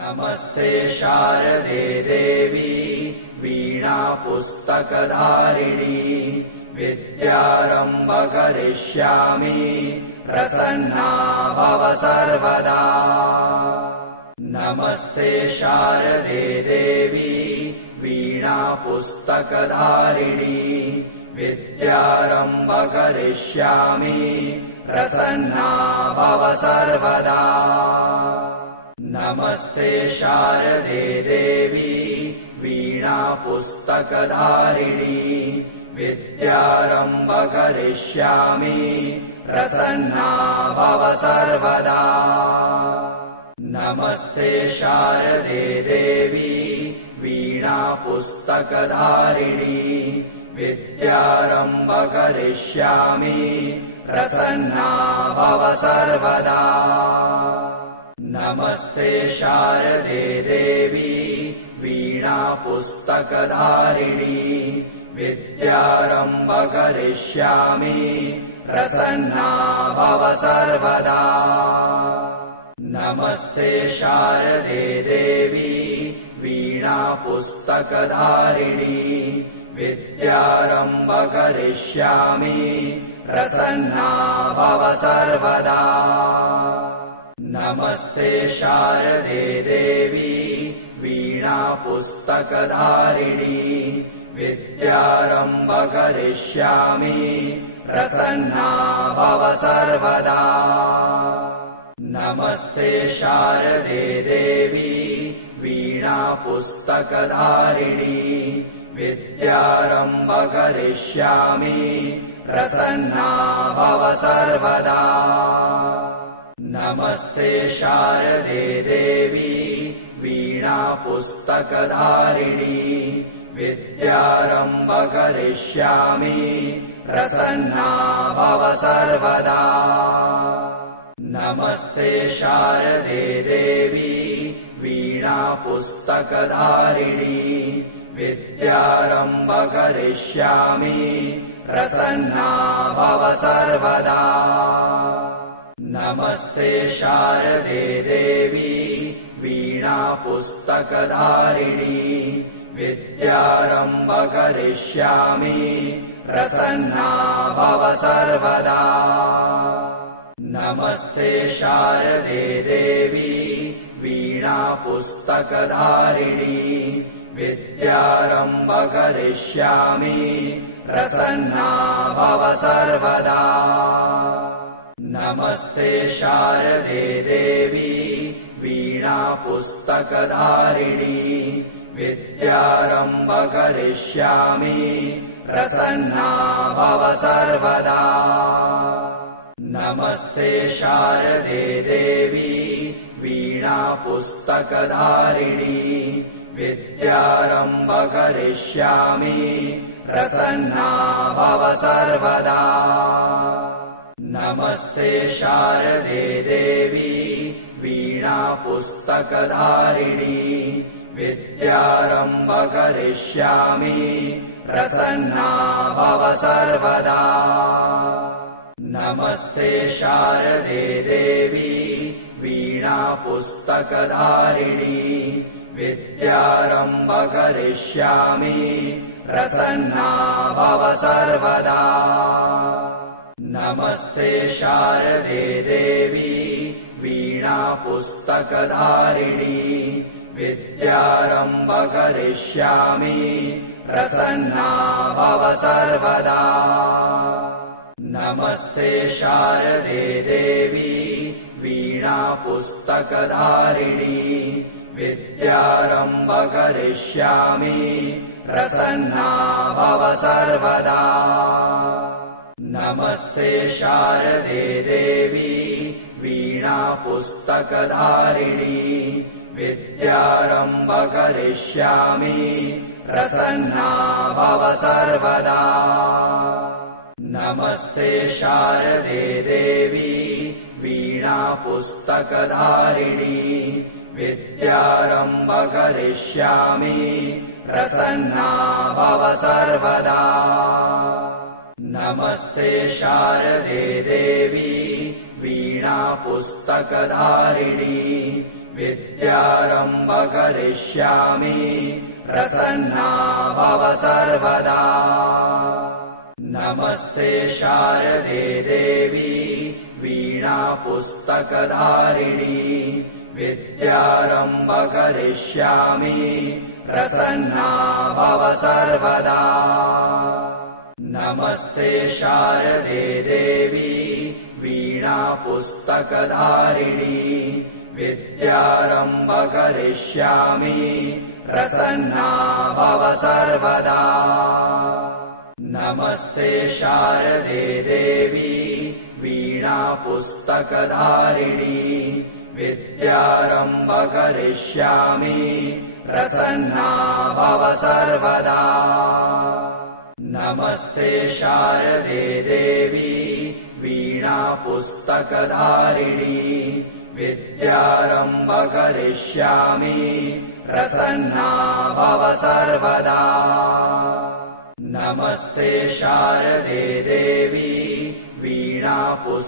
नमस्ते शारदे देवी वीणा पुस्तकधारिणी विद्यारम्भ करिष्यामि प्रसन्ना भव सर्वदा। नमस्ते शारदे देवी वीणा पुस्तकधारिणी विद्यारम्भ करिष्यामि प्रसन्ना भव सर्वदा। नमस्ते शारदे देवी वीणा पुस्तकधारिणी विद्यारम्भ करिष्यामि प्रसन्ना भव सर्वदा। नमस्ते शारदे देवी वीणा पुस्तकधारिणी विद्यारम्भ करिष्यामि प्रसन्ना भव सर्वदा। नमस्ते शारदे देवी वीणा पुस्तकधारिणी विद्यारम्भ करिष्यामि प्रसन्ना भव सर्वदा। नमस्ते शारदे देवी वीणा पुस्तकधारिणी विद्यारम्भ करिष्यामि प्रसन्ना भव सर्वदा। नमस्ते शारदे देवी वीणा पुस्तकधारिणी विद्यारम्भ करिष्यामि प्रसन्ना भव सर्वदा। नमस्ते शारदे देवी वीणा पुस्तकधारिणी विद्यारम्भ करिष्यामि प्रसन्ना भव सर्वदा। नमस्ते शारदे देवी वीणा पुस्तकधारिणी विद्यारम्भ करिष्यामि प्रसन्ना भव सर्वदा। नमस्ते शारदे देवी वीणा पुस्तकधारिणी विद्यारम्भ करिष्यामि प्रसन्ना भव सर्वदा। नमस्ते शारदे देवी वीणा पुस्तकधारिणी विद्यारम्भ करिष्यामि प्रसन्ना भव सर्वदा। नमस्ते शारदे देवी वीणा पुस्तकधारिणी विद्यारम्भ करिष्यामि प्रसन्ना भव सर्वदा। नमस्ते शारदे देवी वीणा पुस्तकधारिणी विद्यारम्भ करिष्यामि प्रसन्ना भव सर्वदा। नमस्ते शारदे देवी वीणा पुस्तकधारिणी विद्यारम्भ करिष्यामि प्रसन्ना भव सर्वदा। नमस्ते शारदे देवी वीणा पुस्तकधारिणी विद्यारम्भ करिष्यामि प्रसन्ना भव सर्वदा। नमस्ते शारदे देवी वीणा पुस्तकधारिणी विद्यारम्भ करिष्यामि प्रसन्ना भव सर्वदा। नमस्ते शारदे देवी वीणा पुस्तकधारिणी विद्यारम्भ करिष्यामि प्रसन्ना भव सर्वदा। नमस्ते शारदे देवी वीणा पुस्तकधारिणी विद्यारम्भ करिष्यामि प्रसन्ना भव सर्वदा। नमस्ते शारदे देवी वीणा पुस्तकधारिणी विद्यारम्भ करिष्यामि प्रसन्ना भव सर्वदा। नमस्ते शारदे देवी वीणा पुस्तकधारिणी विद्यारम्भ करिष्यामि प्रसन्ना भव सर्वदा। नमस्ते शारदे देवी वीणा पुस्तकधारिणी विद्यारम्भ करिष्यामि प्रसन्ना भव सर्वदा। नमस्ते शारदे देवी वीणापुस्तकधारिणी विद्यारम्भ करिष्यामि प्रसन्ना भव सर्वदा। नमस्ते शारदे देवी वीणापुस्तकधारिणी विद्यारम्भ करिष्यामि प्रसन्ना भव सर्वदा। नमस्ते शारदे देवी वीणापुस्तकधारिणी विद्यारम्भ करिष्यामि प्रसन्ना भव सर्वदा। नमस्ते शारदे देवी वीणापुस्तकधारिणी विद्यारम्भ करिष्यामि प्रसन्ना भव सर्वदा। नमस्ते शारदे देवी वीणापुस्तकधारिणी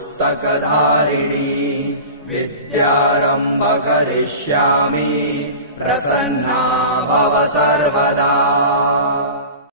विद्यारम्भ करिष्यामि प्रसन्ना भव सर्वदा।